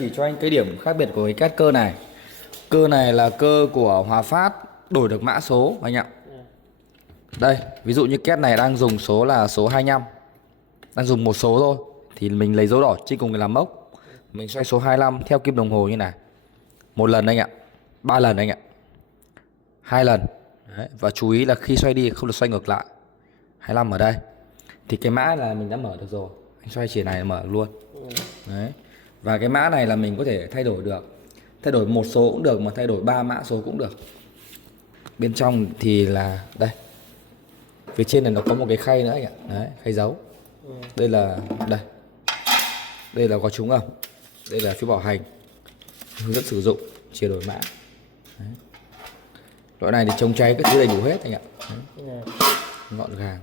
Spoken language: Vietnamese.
chỉ cho anh cái điểm khác biệt của cái két cơ này. Cơ này là cơ của Hòa Phát, đổi được mã số anh ạ. Đây, ví dụ như két này đang dùng số là số 25, đang dùng một số thôi, thì mình lấy dấu đỏ trên cùng để làm mốc. Mình xoay số 25 theo kim đồng hồ như này. Một lần anh ạ, 3 lần anh ạ, 2 lần. Đấy. Và chú ý là khi xoay đi không được xoay ngược lại. 25 ở đây. Thì cái mã là mình đã mở được rồi. Anh xoay chỉ này là mở được luôn. Đấy. Và cái mã này là mình có thể thay đổi được. Thay đổi một số cũng được, mà thay đổi 3 mã số cũng được. Bên trong thì là đây. Phía trên này nó có một cái khay nữa anh ạ. Đấy, khay dấu. Đây là đây. Đây là có trúng âm. Đây là phiếu bảo hành, hướng dẫn sử dụng, chia đổi mã. Đấy. Loại này thì chống cháy các thứ đầy đủ hết anh ạ. Đấy. Gọn gàng.